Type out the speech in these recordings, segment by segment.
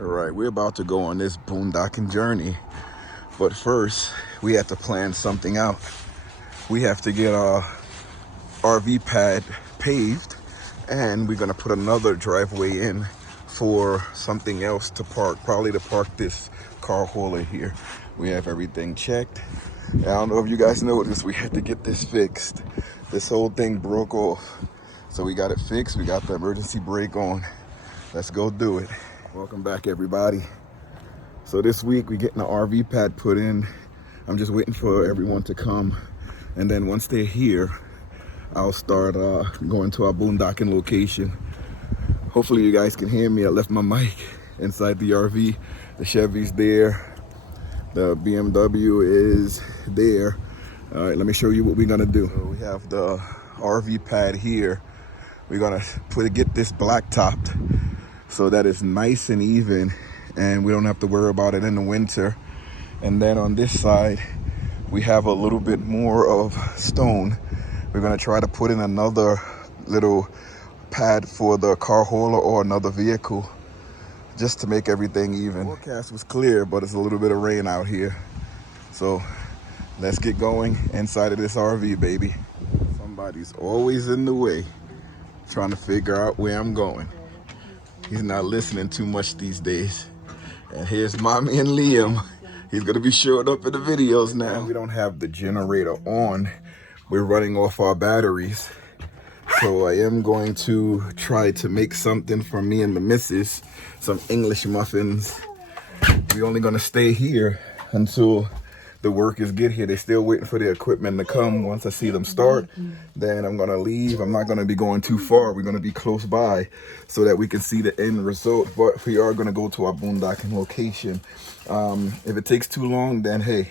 All right, we're about to go on this boondocking journey, but first we have to plan something out. We have to get our RV pad paved, and we're gonna put another driveway in for something else to park, probably to park this car hauler here. We have everything checked. I don't know if you guys noticed, we had to get this fixed. This whole thing broke off, so we got it fixed. We got the emergency brake on. Let's go do it. Welcome back, everybody. So this week we're getting the RV pad put in. I'm just waiting for everyone to come, and then once they're here, I'll start going to our boondocking location. Hopefully you guys can hear me. I left my mic inside the RV. The Chevy's there. The BMW is there. All right, let me show you what we're gonna do. So we have the RV pad here. We're gonna get this black topped so that it's nice and even, and we don't have to worry about it in the winter. And then on this side, we have a little bit more of stone. We're gonna try to put in another little pad for the car hauler or another vehicle, just to make everything even. The forecast was clear, but it's a little bit of rain out here. So let's get going inside of this RV, baby. Somebody's always in the way, trying to figure out where I'm going. He's not listening too much these days. And here's Mommy and Liam. He's gonna be showing up in the videos now. We don't have the generator on. We're running off our batteries. So I am going to try to make something for me and the missus, some English muffins. We're only gonna stay here until the workers get here. They're still waiting for the equipment to come. Once I see them start, then I'm gonna leave. I'm not gonna be going too far. We're gonna be close by so that we can see the end result. But we are gonna go to our boondocking location. If it takes too long, then hey,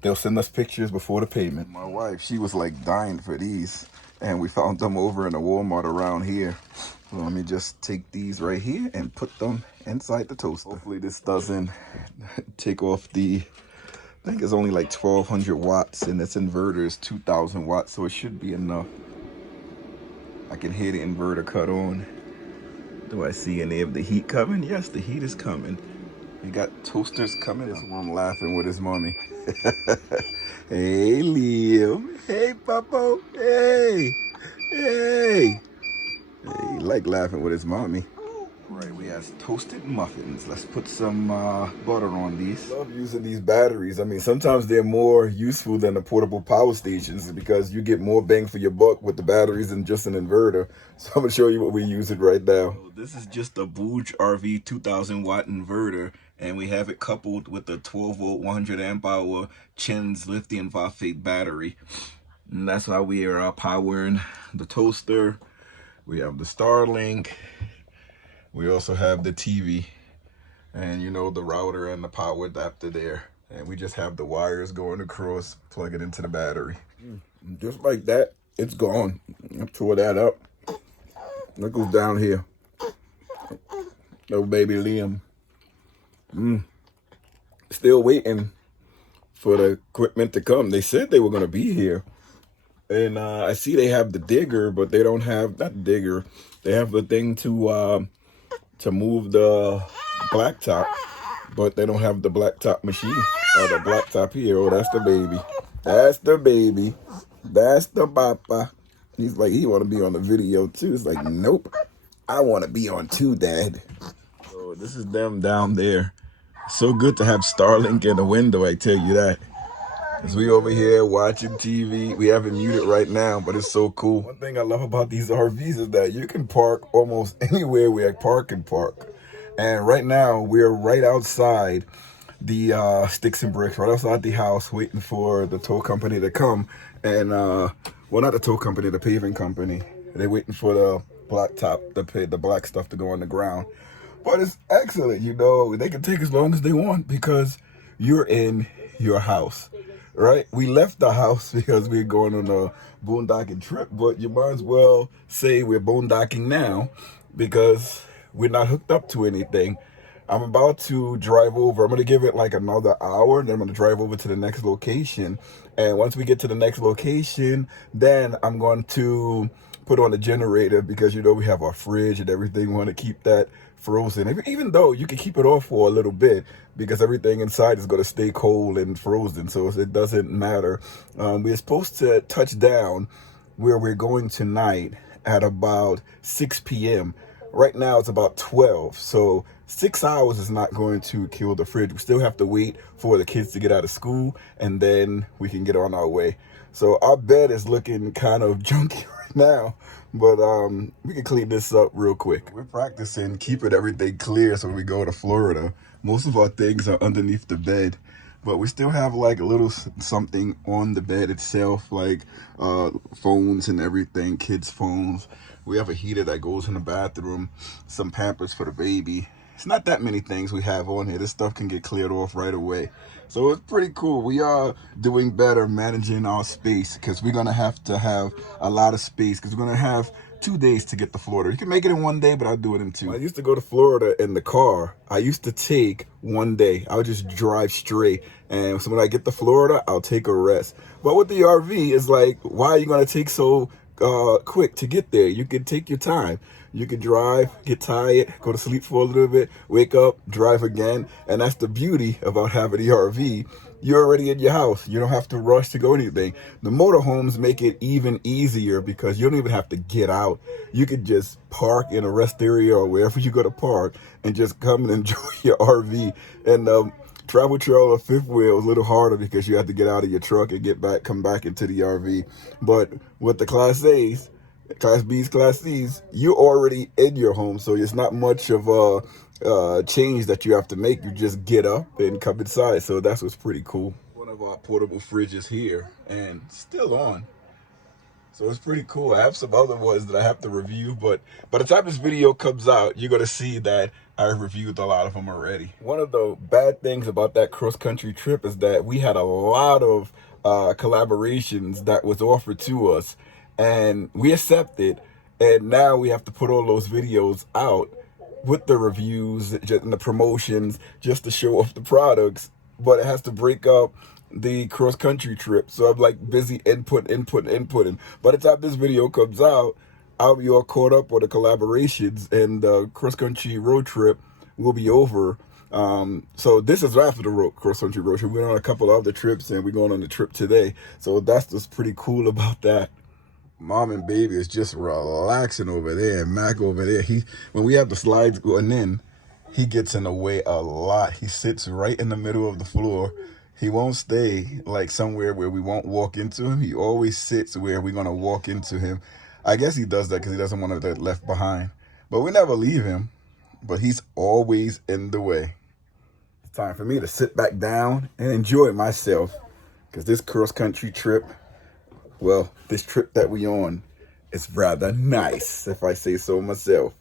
they'll send us pictures before the payment. My wife, she was like dying for these, and we found them over in a Walmart around here. So let me just take these right here and put them inside the toaster. Hopefully this doesn't take off the, I think it's only like 1200 watts, and this inverter is 2000 watts, so it should be enough. I can hear the inverter cut on. Do I see any of the heat coming? Yes, the heat is coming. We got toasters coming. This one laughing with his mommy. Hey, Liam. Hey, Papo. Hey. Hey. He like laughing with his mommy. Right, we have toasted muffins. Let's put some butter on these. I love using these batteries. I mean, sometimes they're more useful than the portable power stations because you get more bang for your buck with the batteries than just an inverter. So I'm gonna show you what we're using right now. This is just a Booj RV 2000 watt inverter, and we have it coupled with a 12 volt 100 amp hour Chen's lithium phosphate battery. And that's how we are powering the toaster. We have the Starlink. We also have the TV, and you know, the router and the power adapter there. And we just have the wires going across, plug it into the battery. Just like that, it's gone. I tore that up. That goes down here. Little baby Liam. Still waiting for the equipment to come. They said they were gonna be here. And I see they have the digger, but they don't have that digger. They have the thing to move the blacktop, but they don't have the blacktop machine or the blacktop here. Oh, that's the baby. That's the baby. That's the papa. He's like, he want to be on the video too. It's like, nope, I want to be on too, Dad. So this is them down there. So good to have Starlink in the window, I tell you that. As we over here watching TV, we have it muted right now, but it's so cool. One thing I love about these RVs is that you can park almost anywhere where park can park. And right now, we're right outside the Sticks and Bricks, right outside the house, waiting for the tow company to come. And, well, not the tow company, the paving company. They're waiting for the blacktop, the black stuff to go on the ground. But it's excellent, you know. They can take as long as they want because you're in your house. Right? We left the house because we're going on a boondocking trip, but you might as well say we're boondocking now because we're not hooked up to anything. I'm about to drive over. I'm going to give it like another hour, then I'm going to drive over to the next location. And once we get to the next location, then I'm going to put on the generator because, you know, we have our fridge and everything. We want to keep that frozen. Even though you can keep it off for a little bit because everything inside is going to stay cold and frozen, so it doesn't matter. We're supposed to touch down where we're going tonight at about 6 p.m. Right now it's about 12, so 6 hours is not going to kill the fridge. We still have to wait for the kids to get out of school, and then we can get on our way. So our bed is looking kind of junky right now, but we can clean this up real quick. We're practicing keeping everything clear so when we go to Florida. Most of our things are underneath the bed, but we still have like a little something on the bed itself, like phones and everything, kids' phones. We have a heater that goes in the bathroom, some Pampers for the baby. It's not that many things we have on here. This stuff can get cleared off right away. So it's pretty cool. We are doing better managing our space because we're going to have a lot of space because we're going to have 2 days to get to Florida. You can make it in 1 day, but I'll do it in 2. When I used to go to Florida in the car, I used to take 1 day. I would just drive straight. And so when I get to Florida, I'll take a rest. But with the RV, it's like, why are you going to take so quick to get there? You can take your time. You can drive, get tired, go to sleep for a little bit, wake up, drive again. And that's the beauty about having the RV. You're already in your house. You don't have to rush to go anything. The motorhomes make it even easier because you don't even have to get out. You could just park in a rest area or wherever you go to park and just come and enjoy your RV. And travel trailer fifth wheel is a little harder because you have to get out of your truck and come back into the RV. But with the Class A's, Class B's, Class C's, you're already in your home, so it's not much of a change that you have to make. You just get up and come inside, so that's what's pretty cool. One of our portable fridges here, and still on. So it's pretty cool. I have some other ones that I have to review, but by the time this video comes out, you're going to see that I reviewed a lot of them already. One of the bad things about that cross-country trip is that we had a lot of collaborations that was offered to us, and we accepted, and now we have to put all those videos out with the reviews and the promotions just to show off the products, but it has to break up the cross-country trip. So I'm like busy inputting. By the time this video comes out, I'll be all caught up on the collaborations, and the cross-country road trip will be over. So this is after the cross-country road trip. We're on a couple of other trips, and we're going on the trip today. So that's just pretty cool about that. Mom and baby is just relaxing over there, and Mac over there. When we have the slides going in, he gets in the way a lot. He sits right in the middle of the floor. He won't stay like somewhere where we won't walk into him. He always sits where we're going to walk into him. I guess he does that because he doesn't want to get left behind. But we never leave him. But he's always in the way. It's time for me to sit back down and enjoy myself. Because this cross-country trip, well, this trip that we on is rather nice, if I say so myself.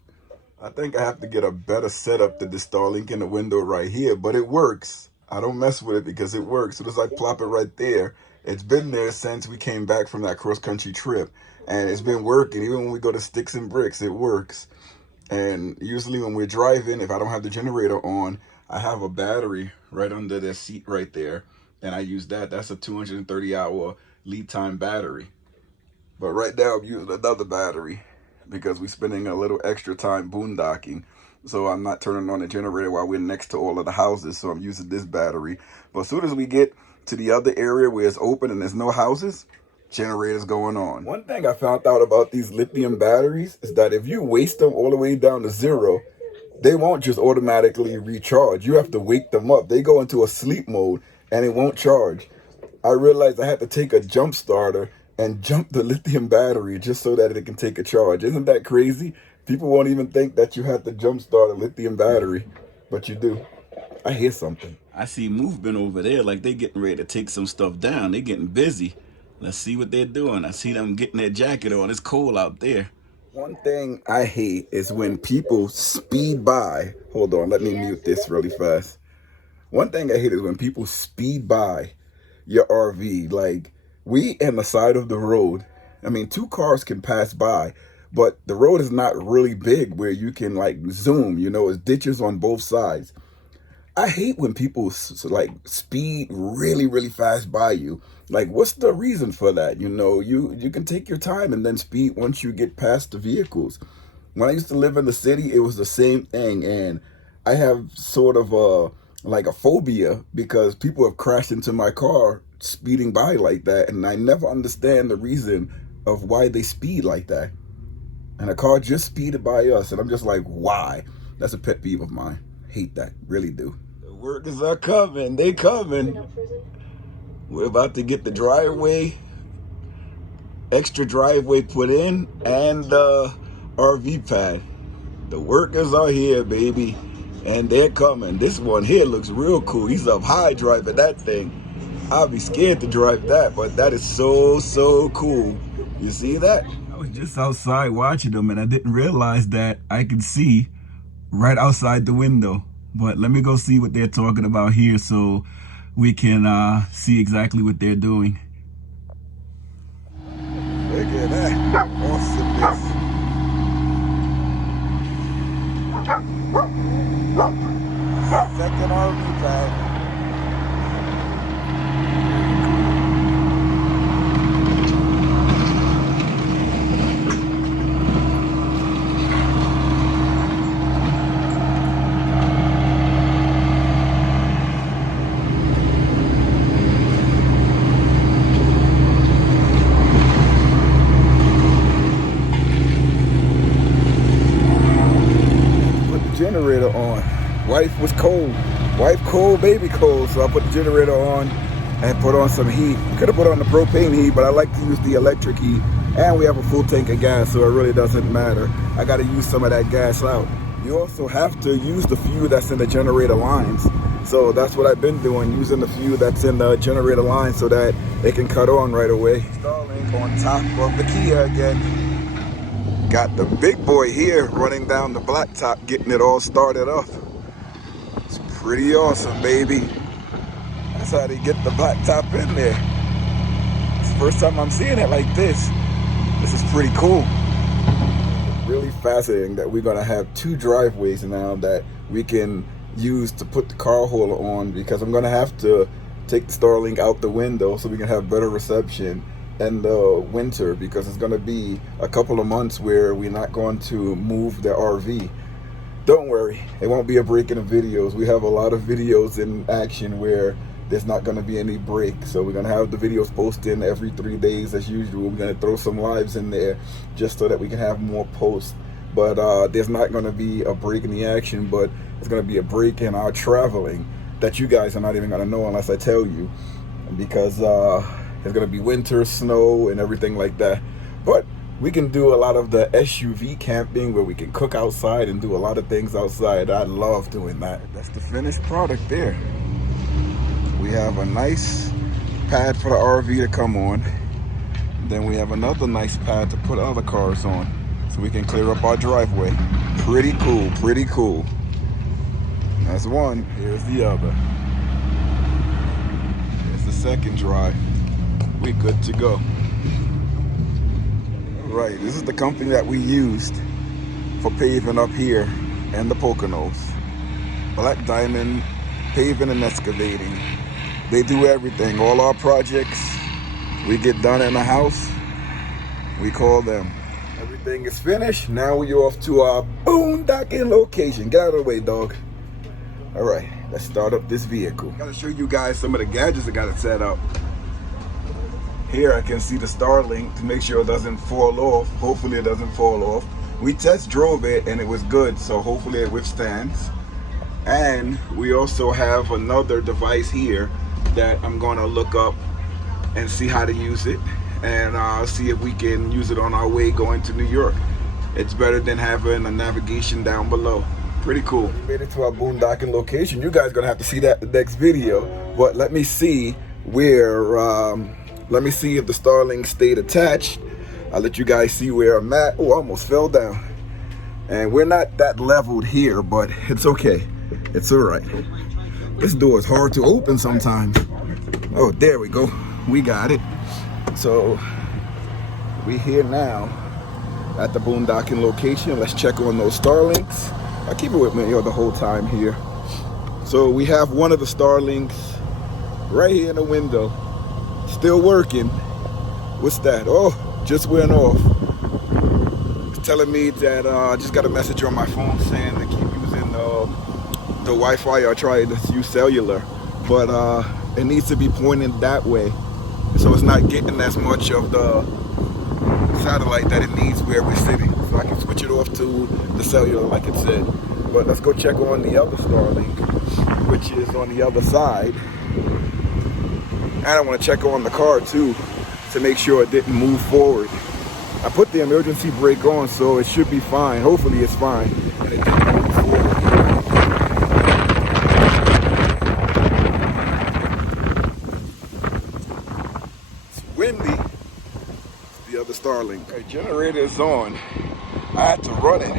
I think I have to get a better setup than this Starlink in the window right here. But it works. I don't mess with it because it works. So as I plop it right there, it's been there since we came back from that cross-country trip. And it's been working. Even when we go to Sticks and Bricks, it works. And usually when we're driving, if I don't have the generator on, I have a battery right under the seat right there. And I use that. That's a 230-hour lead time battery. But right now I'm using another battery because we're spending a little extra time boondocking. So I'm not turning on the generator while we're next to all of the houses. So I'm using this battery. But as soon as we get to the other area where it's open and there's no houses, generators going on. One thing I found out about these lithium batteries is that if you waste them all the way down to 0, they won't just automatically recharge. You have to wake them up. They go into a sleep mode and it won't charge. I realized I had to take a jump starter and jump the lithium battery just so that it can take a charge. Isn't that crazy? People won't even think that you have to jump start a lithium battery, but you do. I hear something. I see movement over there like they getting ready to take some stuff down. They getting busy. Let's see what they're doing. I see them getting their jacket on. It's cold out there. One thing I hate is when people speed by. Hold on, let me mute this really fast. One thing I hate is when people speed by your RV. Like, we on the side of the road. I mean, 2 cars can pass by, but the road is not really big where you can like zoom, you know, it's ditches on both sides. I hate when people like speed really fast by you. Like, what's the reason for that? You know, you can take your time and then speed once you get past the vehicles. When I used to live in the city, it was the same thing. And I have sort of like a phobia because people have crashed into my car speeding by like that. And I never understand the reason of why they speed like that. And a car just speeded by us. And I'm just like, why? That's a pet peeve of mine. Hate that. Really do. The workers are coming. They coming. We're about to get the driveway, extra driveway put in, and the RV pad. The workers are here, baby, and they're coming. This one here looks real cool. He's up high driving that thing. I'll be scared to drive that, but that is so cool. You see that? I was just outside watching them, and I didn't realize that I could see right outside the window. But let me go see what they're talking about here so we can see exactly what they're doing. Look at that. Awesomeness. Second RV pad. Generator on. Wife was cold. Wife cold, baby cold. So I put the generator on and put on some heat. Could have put on the propane heat, but I like to use the electric heat. And we have a full tank of gas, so it really doesn't matter. I got to use some of that gas out. You also have to use the fuel that's in the generator lines. So that's what I've been doing, using the fuel that's in the generator line so that they can cut on right away. Starlink on top of the Kia again. Got the big boy here running down the blacktop, getting it all started up. It's pretty awesome, baby. That's how they get the blacktop in there. It's the first time I'm seeing it like this. This is pretty cool. Really fascinating that we're gonna have two driveways now that we can use to put the car holder on, because I'm gonna have to take the Starlink out the window so we can have better reception in the winter, because it's going to be a couple of months where we're not going to move the RV. Don't worry, it won't be a break in the videos. We have a lot of videos in action where there's not going to be any break, so we're going to have the videos posted every 3 days as usual. We're going to throw some lives in there just so that we can have more posts, but there's not going to be a break in the action, but it's going to be a break in our traveling that you guys are not even going to know unless I tell you, because it's going to be winter, snow, and everything like that. But we can do a lot of the SUV camping where we can cook outside and do a lot of things outside. I love doing that. That's the finished product there. We have a nice pad for the RV to come on. Then we have another nice pad to put other cars on so we can clear up our driveway. Pretty cool, pretty cool. That's one. Here's the other. Here's the second drive. We good to go. Right, this is the company that we used for paving up here and the Poconos. Black Diamond Paving and Excavating. They do everything. All our projects we get done in the house, we call them. Everything is finished. Now we're off to our boondocking location. Get out of the way, dog. All right, let's start up this vehicle. Gotta show you guys some of the gadgets I got it set up. Here I can see the Starlink to make sure it doesn't fall off. Hopefully it doesn't fall off. We test drove it and it was good, so hopefully it withstands. And we also have another device here that I'm gonna look up and see how to use it, and see if we can use it on our way going to New York. It's better than having a navigation down below. Pretty cool. We made it to our boondocking location. You guys are gonna have to see that in the next video, but let me see where let me see if the Starlink stayed attached. I'll let you guys see where I'm at. Oh, I almost fell down. And we're not that leveled here, but it's okay. It's all right. This door is hard to open sometimes. Oh, there we go. We got it. So we're here now at the boondocking location. Let's check on those Starlinks. I'll keep it with me the whole time here. So we have one of the Starlinks right here in the window. Still working. What's that? Oh, just went off. telling me that I just got a message on my phone saying to keep using the Wi-Fi or try to use cellular, but it needs to be pointed that way, so it's not getting as much of the satellite that it needs where we're sitting. So I can switch it off to the cellular like it said. But let's go check on the other Starlink, which is on the other side. And I want to check on the car too to make sure it didn't move forward. I put the emergency brake on, so it should be fine. Hopefully it's fine. And it didn't move forward. It's windy. It's the other Starlink. Okay, generator is on. I had to run it.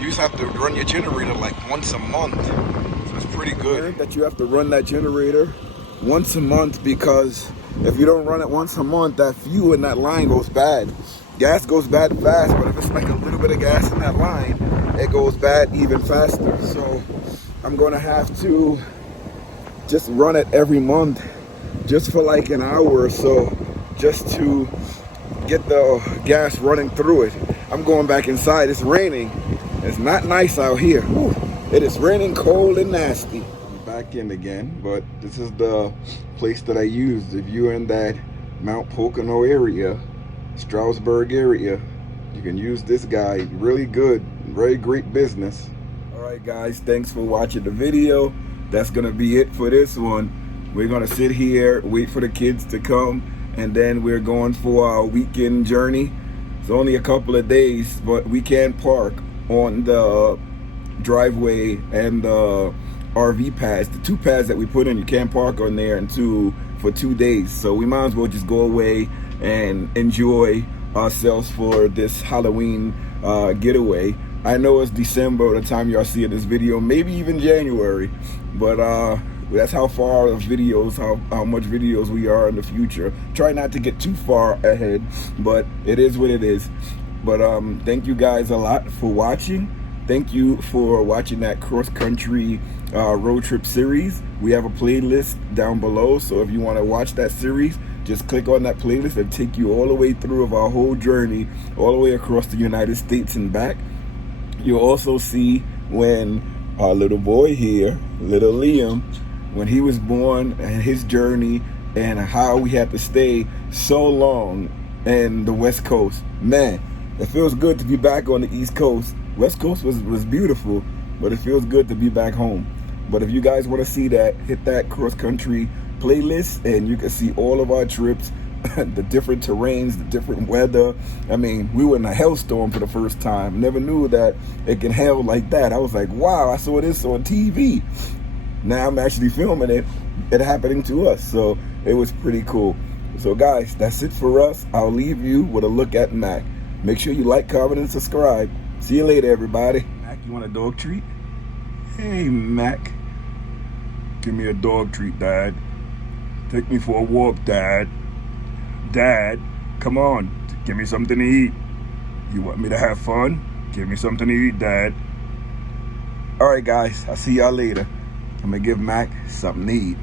You just have to run your generator like once a month. So it's pretty good. I heard that you have to run that generator once a month because if you don't run it once a month, that fuel in that line goes bad. Gas goes bad fast, but if it's like a little bit of gas in that line, it goes bad even faster. So I'm gonna have to just run it every month just for like an hour or so, just to get the gas running through it. I'm going back inside. It's raining. It's not nice out here. Whew. It is raining cold and nasty. I'm back in again, but this is the place that I used. If you're in that Mount Pocono area, Stroudsburg area, you can use this guy. Really good, very great business. All right guys, thanks for watching the video. That's gonna be it for this one. We're gonna sit here, wait for the kids to come, and then we're going for our weekend journey. It's only a couple of days, but we can park on the driveway and the RV pads. The 2 pads that we put in, you can't park on there for 2 days. So we might as well just go away and enjoy ourselves for this Halloween getaway. I know it's December by the time y'all see this video, maybe even January, but that's how far of videos, how much videos we are in the future. Try not to get too far ahead, but it is what it is. But thank you guys a lot for watching. Thank you for watching that cross-country road trip series. We have a playlist down below, so if you want to watch that series, just click on that playlist and take you all the way through of our whole journey, all the way across the United States and back. You'll also see when our little boy here, little Liam, when he was born and his journey and how we had to stay so long in the West Coast. Man, it feels good to be back on the East Coast. West Coast was beautiful, but it feels good to be back home. But if you guys want to see that, hit that cross-country playlist and you can see all of our trips, the different terrains, the different weather. I mean, we were in a hailstorm for the first time. Never knew that it can hail like that. I was like, wow, I saw this on TV. Now I'm actually filming it happening to us. So it was pretty cool. So guys, that's it for us. I'll leave you with a look at Mac. Make sure you like, comment, and subscribe. See you later, everybody. Mac, you want a dog treat? Hey, Mac. Give me a dog treat, Dad. Take me for a walk, Dad. Dad, come on. Give me something to eat. You want me to have fun? Give me something to eat, Dad. All right, guys. I'll see y'all later. I'm going to give Mac something to eat.